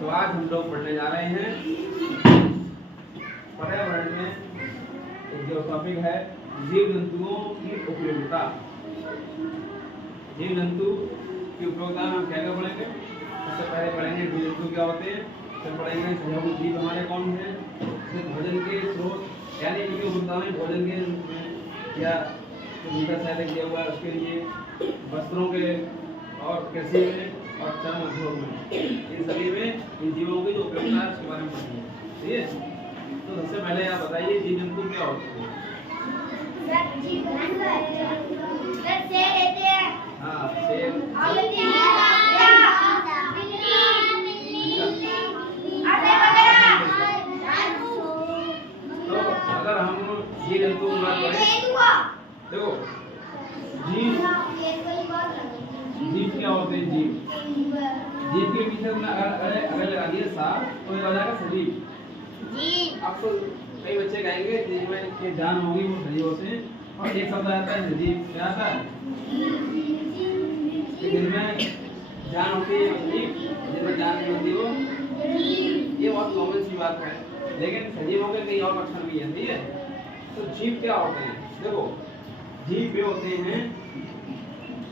तो आज हम लोग पढ़ने जा रहे हैं पर्यावरण में जो टॉपिक है जीव जंतुओं की उपयोगिता। जीव जंतु की उपयोगिता में हम क्या क्या पढ़ेंगे? सबसे पहले पढ़ेंगे जीव जंतु क्या होते हैं, फिर पढ़ेंगे जीव हमारे कौन है, फिर भोजन के स्रोत यानी इनकी उपयोगिता में भोजन के रूप में या मीठा शैल दिया हुआ है उसके लिए, वस्त्रों के और कृषि में और चर्म उद्योग में, इन सभी में इन जीवों की जो उपयोगिता है उसके बारे में पढ़ेंगे। ठीक है, तो सबसे पहले आप बताइए जीव जंतु क्या होते हैं? हाँ, शेर। तो अगर हम जीव जंतु की बात करें, देखो जीव क्या होते हैं? जीव के पीछे अगर लगा दिए साफ तो ये हो जाएगा सजीव। अब तो कई बच्चे कहेंगे जीव में ये जान होगी वो सजीव होते हैं, और एक शब्द आता है सजीव। क्या आता है? जिनमें जान होती है सजीव, जिनमें जान नहीं होती वो जीव। ये बहुत कॉमन सी बात है, लेकिन सजीवों के कई और लक्षण भी हैं। ठीक है, तो जीव क्या होते हैं? देखो जीव वे होते हैं,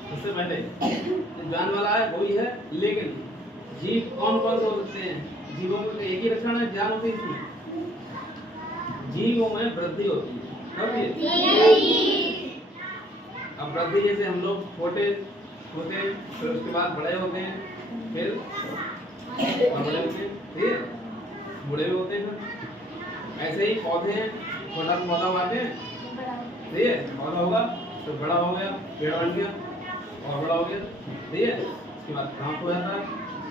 सबसे पहले जान वाला है वही है, लेकिन जीव कौन कौन से हो सकते हैं? जीवों में एक ही लक्षण है, जान होती है इसमें। जीवों में वृद्धि होती है, कब ये? अब वृद्धि जैसे हम लोग छोटे होते हैं, फिर उसके बाद बड़े होते हैं, फिर बड़े होते हैं, ठीक है, बूढ़े भी होते हैं। फिर ऐसे ही पौधे हैं, छोटा पौधा उगाते हैं, ठीक है, पौधा होगा तो बड़ा हो गया, पेड़ बन गया और बड़ा हो गया, ठीक है, उसके बाद घास हो जाता है।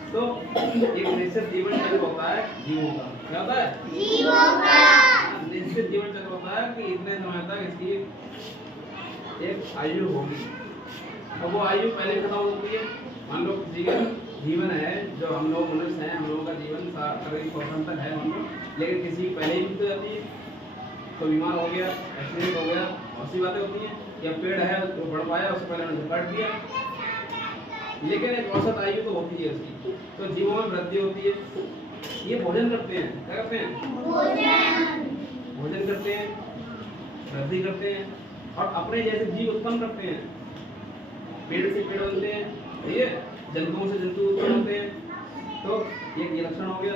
तो एक निश्चित जीवन चक्र होता है जीवों का। क्या होता है? जीवों का निश्चित जीवन चक्र होता है कि इतने समय तक इसकी एक आयु होगी। अब वो आयु पहले खत्म होती है। मान लो किसी का जीवन है, जो हम लोग मनुष्य हैं, हम लोगों का जीवन 40% तक है मान लो, लेकिन किसी की पहले ही मृत्यु हो जाती है, तो बीमार हो गया, एक्सीडेंट हो गया, बहुत सी बातें होती हैं। या पेड़ है वो बढ़ पाया, उससे पहले उन्होंने काट दिया, लेकिन एक औसत आयु तो होती है उसकी। तो जीवों में वृद्धि होती है। ये भोजन करते हैं, क्या करते हैं? भोजन करते हैं, वृद्धि करते हैं और अपने जैसे जीव उत्पन्न करते हैं। पेड़ से पेड़ बनते हैं, ठीक है, जंतुओं से जंतु उत्पन्न होते हैं। तो ये लक्षण हो गया।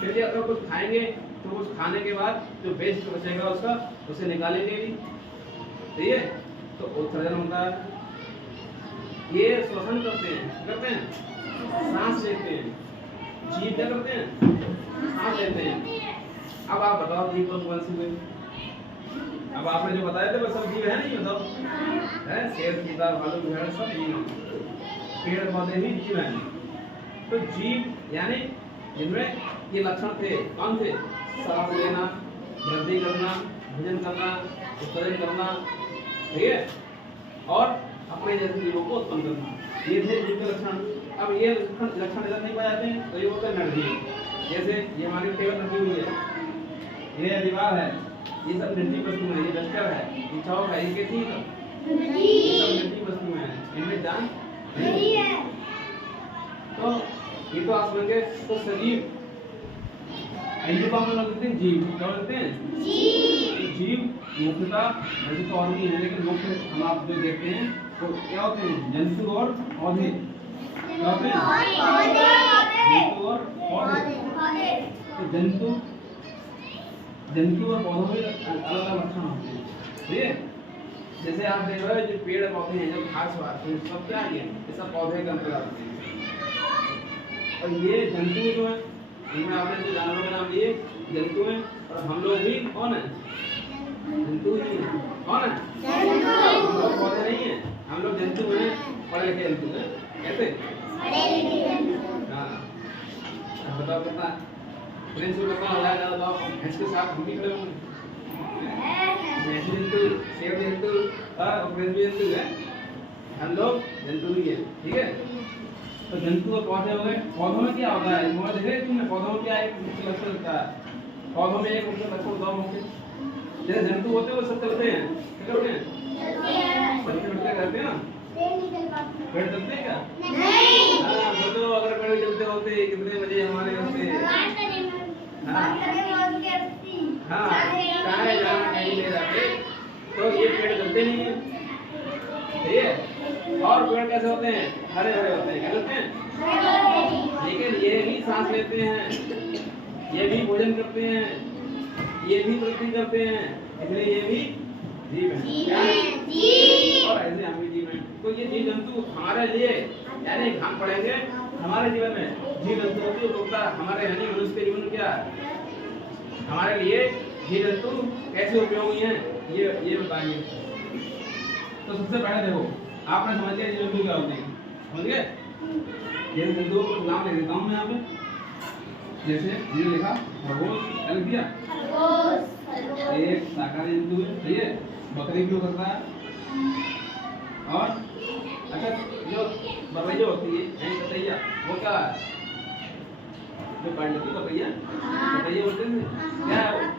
फिर अगर कुछ खाएंगे तो उस खाने के बाद जो वेस्ट बचेगा उसका, उसे निकालेंगे भी, ठीक है, तो उत्सर्जन होता है। ये श्वसन करते हैं, सांस लेते हैं। जीव क्या करते हैं? सांस लेते हैं। अब आप बताओ जीव कौन सी हुए? अब आपने जो बताया था वो सब जीव है नहीं? बताओ, है शेर, चीता, भालू, भेड़ सब जीव हैं, पेड़ पौधे भी जीव हैं। तो जीव यानी जिनमें ये लक्षण थे, कौन थे? सांस लेना, वृद्धि करना, भोजन करना, उत्सर्जन करना, ठीक है, और अपने जैसे जीवों को उत्पन्न करना, ये थे जीव के लक्षण। अब ये लक्षण इधर नहीं पाए जाते हैं तो ये होता है निर्जीव। जैसे ये हमारी टेबल रखी हुई है, ये दीवार है, ये सब निर्जीव वस्तु है। ये डस्टर है, ये चौक है, ये कैसी है? ये सब निर्जीव वस्तु है, इनमें जान नहीं है। तो ये तो आप समझे। तो सजीव इनको हम लोग कहते हैं जीव। क्या बोलते हैं? जीव मुख्यतः वैसे तो और भी है, लेकिन मुख्य हम आप जो देखते हैं तो क्या होते हैं? जंतु और पौधे। क्या होते हैं? जंतु और पौधे। तो जंतु और पौधों में अलग अलग लक्षण होते हैं, ठीक है। जैसे आप देख रहे हो जो पेड़ पौधे हैं, जो घास वास है, सब क्या है? ये सब पौधे के अंतर्गत आते हैं। और ये जंतु जो है, इनमें आपने जो जानवरों के नाम लिए जंतु हैं, और हम लोग भी कौन है? जंतु ही हैं। कौन है? हम लोग पौधे नहीं हैं, हम लोग जंतु हैं, पढ़े लिखे जंतु हैं। कैसे? हाँ, बताओ कितना प्रिंस को कौन लगाया? बताओ, भैंस के साथ हम भी खड़े होंगे। भैंस जंतु, शेर जंतु और प्रिंस भी जंतु है, हम लोग जंतु ही हैं, ठीक है। तो जंतु और पौधे हो गए। पौधों में क्या होता है? मोबाइल देखे तुमने? पौधों में क्या एक मुख्य लक्षण होता है? पौधों में एक मुख्य लक्षण बताओ मुख्य। जैसे जंतु होते हैं वो सब चलते हैं, क्या करते हैं? चलते करते हैं ना। पेड़ चलते हैं क्या? नहीं। हाँ, सोचो अगर पेड़ चलते हो होते, कितने बजे हमारे होते। हाँ हाँ, कहाँ जाना कहीं नहीं जाते, तो ये पेड़ जलते नहीं है, सही है। और पेड़ कैसे होते हैं, हरे हरे होते हैं, क्या होते हैं, लेकिन ये भी सांस लेते हैं, ये भी भोजन करते हैं, ये भी वृद्धि करते हैं, इसलिए ये भी जीव है, और ऐसे हम भी जीव हैं। तो ये जीव जंतु हमारे लिए, यानी हम पढ़ेंगे हमारे जीवन में जीव जंतुओं की उपयोगिता, हमारे यानी मनुष्य के जीवन में क्या है, हमारे लिए जीव जंतु कैसे उपयोगी हैं, ये बताएंगे। तो सबसे पहले देखो, आपने समझ लिया जीव जंतु क्या होते हैं, समझ गए। ये जंतुओं को नाम लिख देता हूँ मैं यहाँ पे, जैसे ये लिखा खरगोश, लिख दिया, एक शाकाहारी जंतु है, सही है, बकरी भी हो सकता है। और अच्छा, जो बकरिया होती है कतैया, वो क्या है, जो पानी की बकरिया, कतैया बोलते हैं, क्या है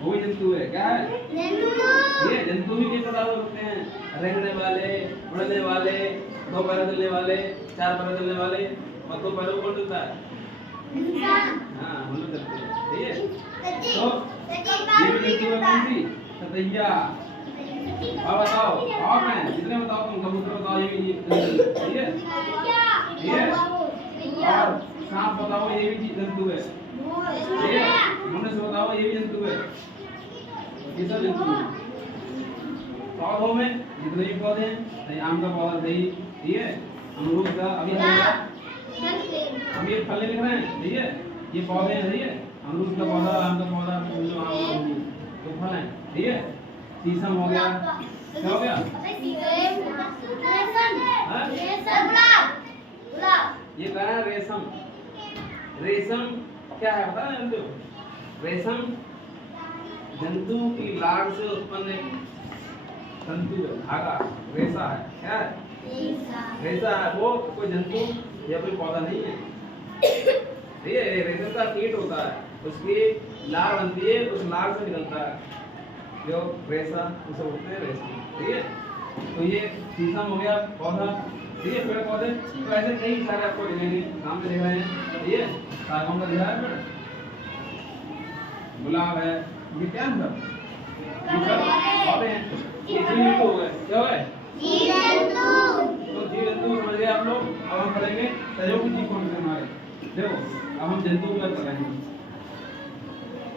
वो भी जंतु है, क्या है ये जंतु भी किस प्रकार होते हैं, रेंगने वाले, उड़ने वाले, दो पैर चलने वाले, चार पैर चलने वाले, और दो पैरों कौन चलता है, हाँ हम लोग चलते हैं, सही है। तो ये भी जंतु है, कौन सी, कतैया। और बताओ, और मैं जितने बताओ तुम, कबूतर बताओ, ये भी सही है, ठीक है। और सांप बताओ, ये भी जंतु है, ठीक है। मनुष्य बताओ, ये भी जंतु है, ये सब जंतु है। पौधों में जितने भी पौधे हैं, आम का पौधा सही, ठीक है, अमरूद का, अभी हम ये फल लिख रहे हैं, ठीक है, ये पौधे हैं, सही है, अमरूद का पौधा, आम का पौधा, तो फल है, ठीक है। शीशम हो गया, क्या हो गया, ये कह रहा है रेशम। रेशम क्या है पता है जंतु, रेशम जंतु की लार से उत्पन्न एक तंतु है, धागा, रेशा है, क्या है, रेशा है। वो कोई जंतु या कोई पौधा नहीं है, ठीक है। रेशम का कीट होता है, उसकी लार बनती है, उस लार से निकलता है जो रेशा, उसे बोलते हैं रेशम, ठीक है। तो ये शीशम हो गया पौधा, ठीक है, पेड़ पौधे। तो ऐसे कई सारे आपको दिखेंगे, सामने दिख रहे हैं, ठीक है, सागौन का दिखा है पेड़, गुलाब है, ये क्या है सब, ये सब पौधे हैं, ये जीव जंतु हो गए, क्या हो गए, जीव जंतु। तो जीव जंतु समझ गए आप लोग। अब हम पढ़ेंगे सहयोगी जीव कौन से हमारे, देखो अब हम जंतु की बात कर रहे हैं।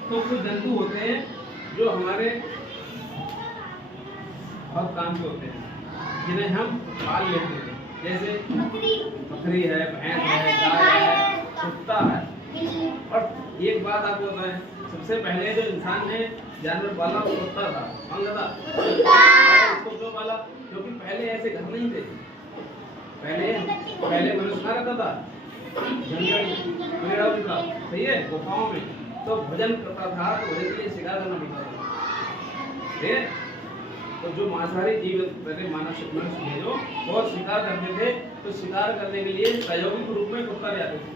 तो कुछ जंतु होते हैं जो हमारे बहुत काम के होते हैं, जिन्हें हम पाल लेते हैं, जैसे बकरी है, भैंस है, गाय है, कुत्ता है। और एक बात आपको बताएं, सबसे पहले जो इंसान ने जानवर पाला वो कुत्ता था, कौन था, उसको क्यों पाला, क्योंकि पहले ऐसे घर नहीं थे, पहले मनुष्य कहाँ रहता था, जंगल पेड़ों की तरफ, सही है, गुफाओं में। तो भोजन करता था, तो भोजन के लिए शिकार करना पड़ता था, ठीक है। तो जो मांसाहारी जीव पहले मनुष्य थे जो वो शिकार करते थे, तो शिकार करने के लिए सहयोगी के रूप में कुत्ता ले आते थे,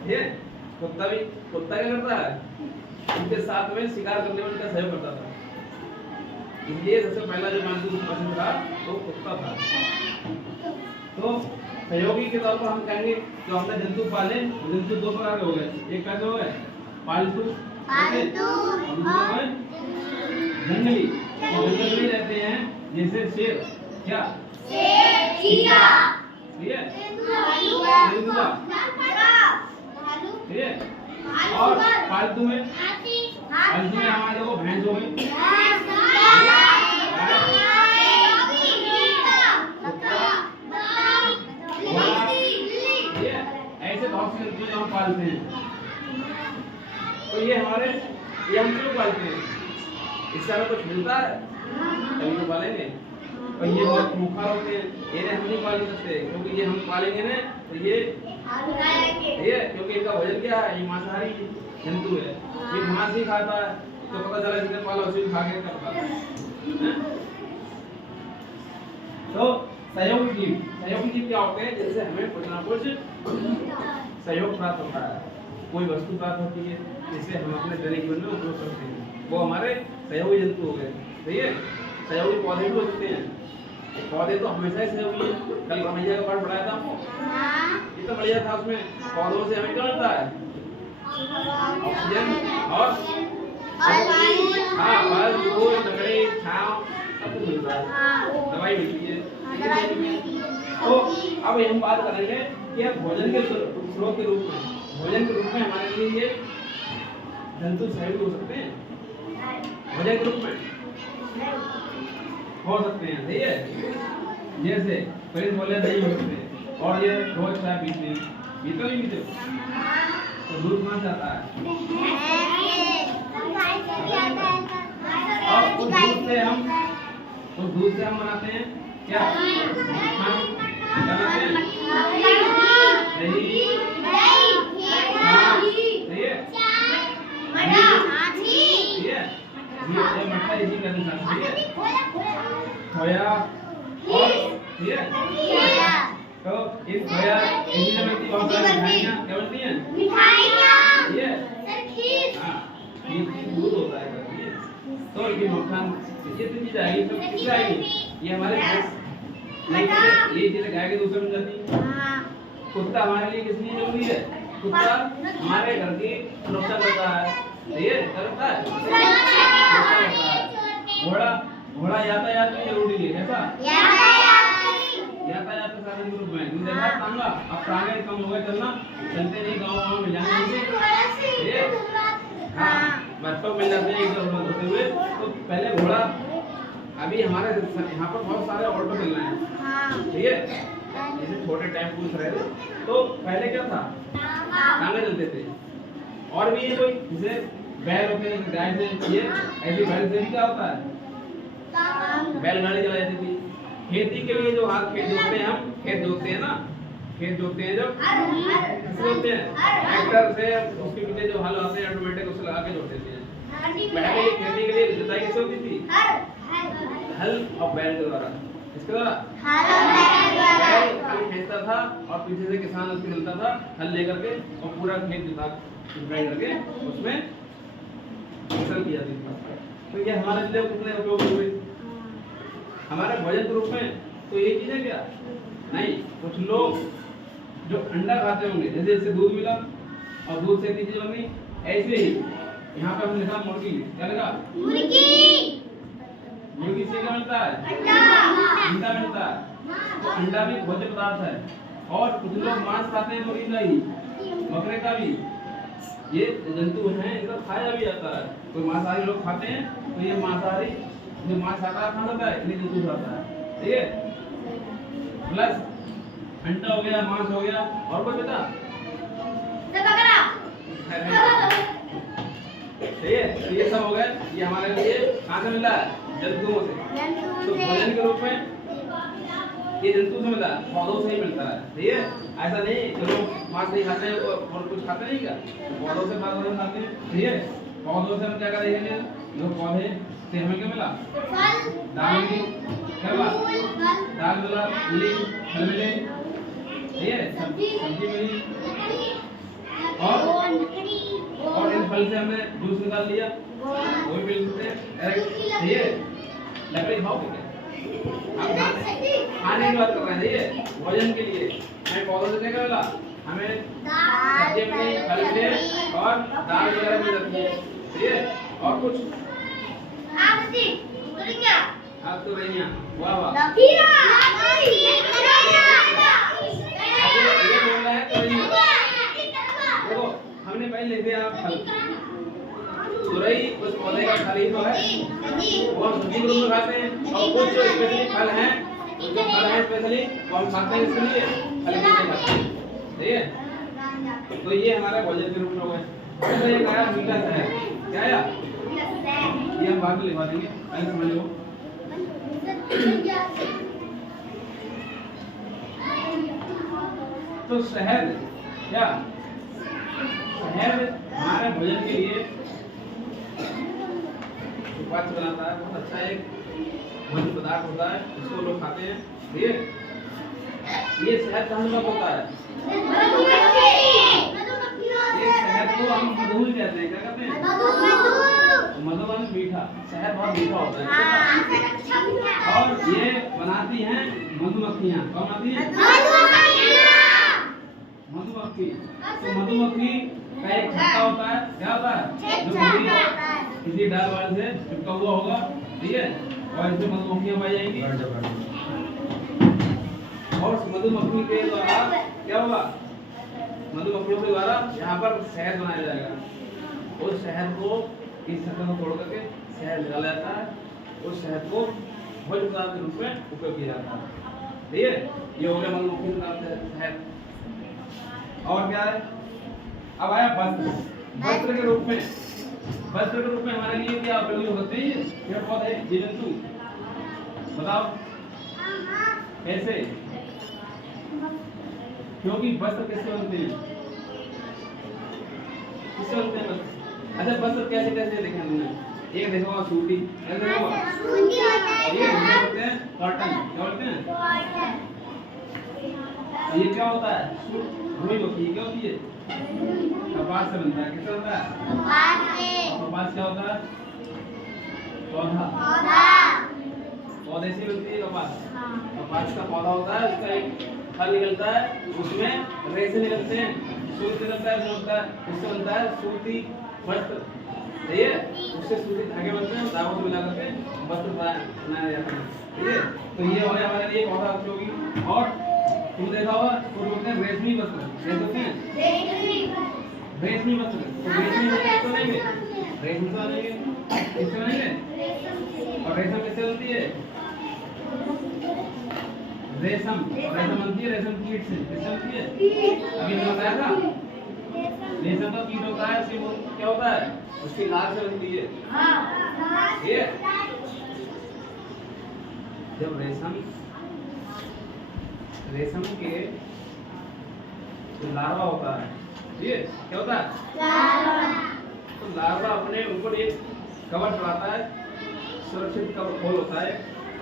ठीक है। कुत्ता क्या करता है, उनके साथ में शिकार करने में उनका सहयोग करता था, इसलिए सबसे पहला जो मानसून पसंद था वो कुत्ता था। तो सहयोगी के तौर पर हम कहेंगे जो हमने जंतु पाले, जंतु दो प्रकार के हो गए, एक कैसे हो गए, पालतू, जंगली, जंगल में रहते हैं, जैसे शेर, क्या, चीता, ठीक है, तेंदुआ, ठीक है। और पालतू में हमारे देखो भैंस हो गई, ऐसे बहुत से जंतु जो हम पालते हैं। तो ये हम क्यों पालते हैं, इससे हमें कुछ मिलता है, तभी तो पालेंगे। और ये बहुत भूखा होते हैं, इन्हें हम नहीं पाल सकते, क्योंकि ये हम पालेंगे ना तो ये क्योंकि इनका भोजन क्या है, ये मांसाहारी जंतु है, ये मांस ही खाता है, तो पता चला इसने पाला उसी खा के करता है। तो सहयोगी जीव क्या होते हैं, जैसे हमें कुछ ना कुछ सहयोग प्राप्त होता है, कोई वस्तु प्राप्त होती है जिससे हम अपने दैनिक जीवन में उपयोग करते हैं, वो हमारे सहयोगी जंतु हो गए, सही है। सहयोगी पौधे भी हो सकते हैं, पौधे तो हमेशा ही सहयोगी है, कल रमैया का पाठ पढ़ाया था आपको, लिया था उसमें, पौधों से हमें क्या मिलता है? ऑक्सीजन और हाँ फल फूल लकड़ी छांव सब कुछ मिलता है, दवाई मिलती है। तो अब हम बात करेंगे कि अब भोजन के स्रोत के रूप में, भोजन के रूप में हमारे लिए ये जंतु साबित हो सकते हैं, भोजन के रूप में हो सकते हैं, सही है। जैसे पहले बोले नहीं हो सकते, और ये रोज चाय पीते हैं, ये तो नहीं पीते, तो दूध कहाँ से आता है? और उस दूध से हम बनाते हैं क्या? मक्खन बनाते हैं, दही, सही है, मट्ठा इसी का निशान, सही है, खोया और ठीक है। तो इस खोया इसी में बनती बहुत सारी मिठाइयाँ, क्या बनती हैं? मिठाइयाँ, ये हाँ दूध होता है, तो ये मक्खन ये तो चीज आएगी, तो किससे आएगी? ये हमारे ये चीज गाय दूसरे में जाती है। कुत्ता हमारे लिए किस लिए जरूरी है? कुत्ता हमारे घर की सुरक्षा करता है, ये करता है, घोड़ा यातायात में जरूरी है, कैसा? यातायात के साधन के रूप में देखा टांगा, अब टांगे कम हो गए चलना, चलते नहीं गाँव में जाने से, हाँ बच्चों मिल जाते हैं इधर उधर होते हुए। तो पहले घोड़ा, अभी हमारे यहाँ पर बहुत सारे ऑटो चल रहे हैं, ठीक है, जैसे छोटे टेम्पो रहे थे, तो पहले क्या था? टांगे चलते थे। और भी ये कोई जैसे बैल होते हैं, गाय से ये ऐसी बैल से भी क्या होता है? बैलगाड़ी चलाई जाती थी। खेती के लिए जो हाथ खेत जोतते हैं, हम खेत जोतते हैं ना, खेत जोतते हैं जब जोतते हैं ट्रैक्टर से, उसके पीछे जो हल आते हैं ऑटोमेटिक उससे लगा के जोत देते हैं। पहले खेती के लिए जुताई कैसे होती थी? हल और बैल के द्वारा, इसके द्वारा बैल खींचता था और पीछे से किसान उसके चलता था हल लेकर के और पूरा खेत जुताई करके उसमें फसल की जाती थी। तो ये हमारे लिए कितने उपयोग हुए हमारे भोजन के रूप में? तो ये चीजें क्या नहीं, कुछ लोग जो अंडा खाते होंगे, जैसे इससे दूध मिला और दूध से चीजें बनी, ऐसे ही यहाँ पे हम लिखा मुर्गी, क्या लिखा? मुर्गी से क्या मिलता है? अंडा मिलता है। तो अंडा भी भोज्य पदार्थ है। और कुछ लोग मांस खाते हैं, मुर्गी का ही, बकरे का भी, ये जंतु हैं, इनका खाया भी जाता है। कोई मांसाहारी लोग खाते हैं, तो ये मांसाहारी जो मांस शाकाहारी खाना होता है, इसलिए जंतु खाता है, ठीक है। प्लस अंडा हो गया, मांस हो गया, और कोई बता? सही है, तो ये सब हो गए, ये हमारे लिए कहाँ से मिला है? जंतुओं से। तो भोजन के रूप में ये जंतु से मिला, पौधों से ही मिलता है, सही है। ऐसा नहीं जो लोग मांस नहीं खाते हैं और कुछ खाते नहीं, क्या पौधों से खाते हैं, ठीक है। पौधों से हम क्या करेंगे? जो पौधे से हमें क्या मिला? दाल मिली, क्या मिला? दाल मिला, मिली, फल मिले, ठीक है, सब्जी मिली, और इन फल से हमने जूस निकाल लिया, वो भी मिलते हैं, ठीक है। लकड़ी खाओगे क्या? हम खाने की बात कर रहे हैं, ठीक है, भोजन के लिए हमें पौधों से क्या मिला? हमें सब्जी मिली, फल मिले और दाल वगैरह मिल जाती है, ठीक है। और कुछ आप तो नहीं, वाह वाह, ये बोल रहा है तो नहीं। देखो हमने पहले लिख दिया फल, तुरई उस पौधे का फल ही तो है, वो हम सब्जी के रूप में खाते हैं। और कुछ जो स्पेशली फल हैं, जो फल हैं स्पेशली वो हम खाते हैं, इसलिए फल के लिए खाते हैं, ठीक है। तो ये हमारा भोजन के रूप में है। तो ये क्या मीठा शहद, क्या है ये हम बाद में लिखवा देंगे, पहले समझ लो। तो शहद क्या? शहद हमारे भोजन के लिए उपाच बनाता है, बहुत अच्छा एक भोजन पदार्थ होता है, इसको लोग खाते हैं, ठीक है। ये शहद कहाँ से होता है? ये शहद को हम मधु कहते हैं, क्या कहते हैं? मधुबन मीठा, शहद बहुत मीठा होता है, और ये बनाती हैं मधुमक्खियाँ, कौन बनाती हैं? मधुमक्खी। तो मधुमक्खी का एक छत्ता होता है, क्या होता है, जो किसी डाल वाले से चिपका हुआ होगा, ठीक है, और इसमें मधुमक्खियां पाई जाएंगी। और मधुमक्खी के द्वारा क्या होगा, मधुमक्खियों के द्वारा यहाँ पर शहद बनाया जाएगा। उस शहद को इस शक्कर को तोड़ करके शहद निकाला जाता है। उस शहद को भोज्य पदार्थ के रूप में उपयोग किया जाता है, ठीक है। ये हो गया मधुमक्खी से शहद। और क्या है, अब आया वस्त्र। वस्त्र के रूप में, वस्त्र के रूप में हमारे लिए क्या उपयोगी हो सकते हैं, पेड़ पौधे, जीव जंतु, बताओ कैसे, क्योंकि वस्त्र किससे बनते हैं, किससे बनते हैं वस्त्र। अच्छा वस्त्र कैसे कैसे देखें हमने, एक देखो सूती, एक देखो सूती होता है, ये बोलते हैं कॉटन, क्या बोलते हैं, ये क्या होता है, रुई होती है, क्या होती है, कपास से बनता है, किससे बनता है, कपास से। कपास क्या होता है, पौधा, पौधे से बनती है कपास। कपास का पौधा होता है, उसका एक फल निकलता है, उसमें रेशे निकलते हैं, सूत निकलता है, उससे बनता है सूती वस्त्र, ठीक है। उससे सूती धागे बनते हैं, धागों को मिला करके वस्त्र बनाया जाता है, ठीक है। तो ये हो गया हमारे लिए पौधा उपयोगी। और तुम देखा होगा तो बोलते हैं रेशमी वस्त्र, क्या बोलते हैं, रेशमी वस्त्र। तो रेशमी वस्त्र तो नहीं है, रेशम से बनेंगे, किससे बनेंगे, और रेशम किससे बनती है, रेशम, रेशम बनती है रेशम कीट से, किससे बनती है, अभी मैंने बताया था, रेशम का कीट होता है, उसकी क्या होता है, उसकी लार से बनती है, ये जब रेशम के जो लार्वा होता है, ये क्या होता है, लार्वा। तो लार्वा अपने ऊपर एक कवर चढ़ाता है, सुरक्षित कवर खोल होता है,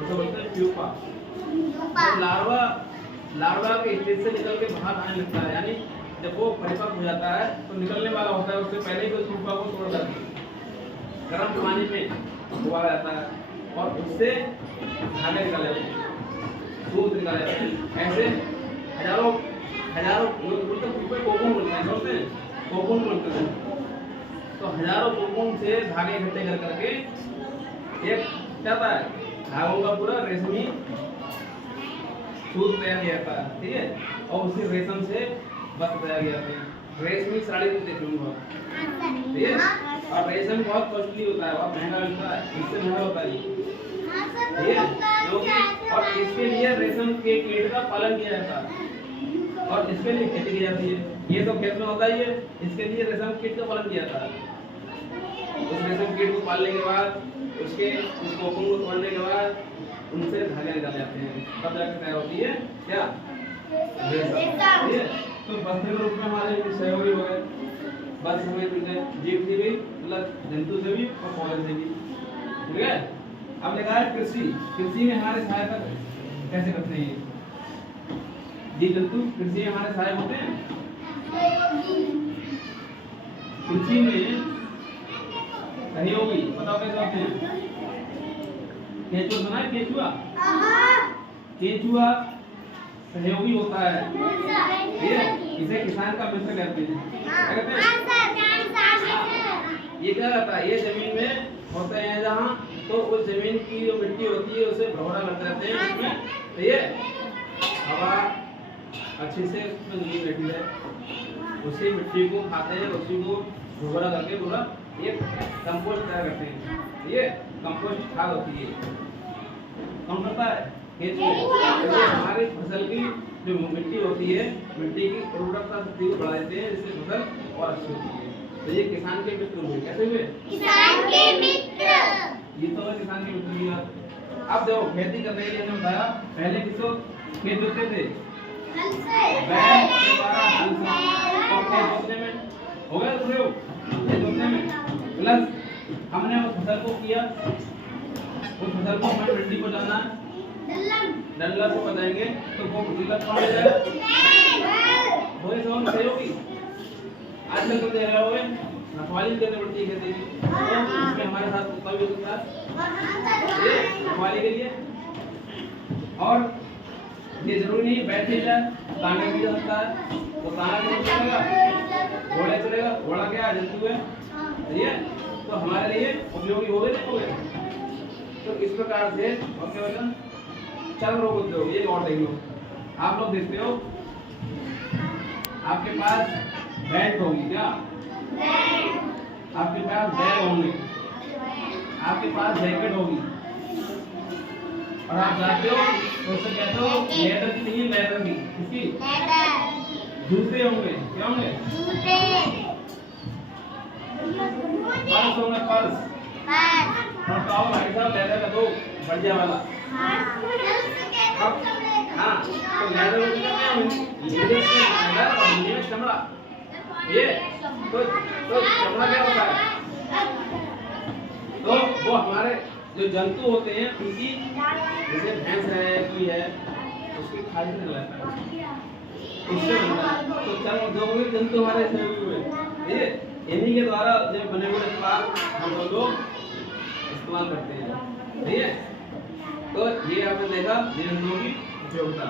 उसे बोलते हैं प्यूपा। तो लार्वा के स्टेज से निकल के बाहर आने लगता है, यानी जब वो परिपक्व हो जाता है तो निकलने वाला होता है, उससे पहले ही उस प्यूपा को तोड़ करके गर्म पानी में उबाला जाता है और उससे धागे निकाले जाते हैं, दूध निकाले जाते हैं। ऐसे हजारों लोग बोलते हैं कोकून बोलते हैं, बोलते हैं कोकून बोलते हैं। तो हजारों कोकून से धागे इकट्ठे कर करके एक क्या होता है, धागों का पूरा रेशमी सूत तैयार किया जाता है, ठीक है। और उसी रेशम से वस्त्र तैयार किया जाते हैं। रेशमी साड़ी भी देखूंगा, ठीक है। और रेशम बहुत कॉस्टली होता है, बहुत महंगा मिलता है, इससे महंगा होता है, ठीक है, क्योंकि और इसके लिए रेशम के कीट का पालन किया जाता है और इसके लिए खेती की जाती है। ये तो खेत में होता ही है, इसके लिए रेशम कीट का पालन किया जाता है। उस रेशम कीट को पालने के बाद उसके उस कोकून को तोड़ने के बाद उनसे धागे निकाले जाते हैं, तब जाकर तैयार होती है क्या, रेशम। तो वस्त्र के रूप में हमारे सहयोगी हो गए, वस्त्र हमें मिल गए जीव से भी, मतलब जंतु से भी और पौधे से भी, ठीक है। अब लिखा है कृषि, कृषि में हमारे सहायता कैसे करते हैं जीव जंतु, कृषि में हमारे सहायक होते हैं। कृषि में सहयोगी बताओ कैसे होते हैं, केंचुआ सुना है, केंचुआ, केंचुआ सहयोगी होता है, इसे किसान का मित्र कहते हैं, क्या कहते हैं, ये क्या रहता है, ये जमीन में होते हैं जहाँ, तो उस जमीन की जो मिट्टी होती है उसे भवरा करते रहते हैं उसमें, तो ये हवा अच्छे से उसमें नहीं बैठी है, उसी मिट्टी को खाते हैं, उसी को भवरा करके पूरा एक कंपोस्ट तैयार करते हैं, ये कंपोस्ट खाद होती है। कौन करता है, हमारी फसल की जो मिट्टी होती है, मिट्टी की उर्वरकता शक्ति को बढ़ा देते हैं, इससे फसल और अच्छी होती है। तो ये किसान के मित्र हुए, कैसे हुए, किसान के मित्र, ये तो है किसान के मित्र की बात। अब देखो खेती करने के लिए हमने बताया, पहले किसको खेत जोतते थे, हल से, बैल के द्वारा हल से, और खेत जोतने में हो गया प्रयोग, खेत जोतने में प्लस हमने उस फसल को किया, उस फसल को हमें मंडी को जाना है, डल्ला को बताएंगे तो वो दिक्कत कौन ले जाएगा, वही समझ सही होगी। आजकल तो देख रहे होगे रखवाली करनी पड़ती है खेती की, इसमें हमारे साथ कुत्ता भी होता है ये रखवाली के लिए, और ये जरूरी नहीं बैठे जाए, तांगा भी जा सकता है, तो तांगा भी चलेगा, घोड़ा चलेगा, घोड़ा क्या है जंतु है, सही है, तो हमारे लिए उपयोगी हो गए नहीं हो गए। तो इस प्रकार से और क्या बोला चल रोग उद्योग। ये और देख लो, आप लोग देखते हो आपके पास बैट होगी क्या, आपके पास बैग होंगे, आपके पास जैकेट होगी और आप जाते हो तो उससे कहते हो लेदर की नहीं, लेदर की, किसकी, जूते होंगे, क्या होंगे, पर्स होंगे, पर्स और टॉवल भाई साहब लेदर का दो बढ़िया वाला। हाँ तो लेदर में क्या होंगे, लेदर और हिंदी में चमड़ा, ये तो चमड़ा क्या होता है, तो वो हमारे जो जंतु होते हैं उनकी, जैसे भैंस है कोई है उसकी खाल से रहता है, उससे बनता है। तो चल जो भी जंतु हमारे शरीर में ये इन्हीं के द्वारा जो बने हुए उत्पाद हम लोग इस्तेमाल करते हैं, ठीक है। तो ये आपने देखा जंतुओं की उपयोगिता।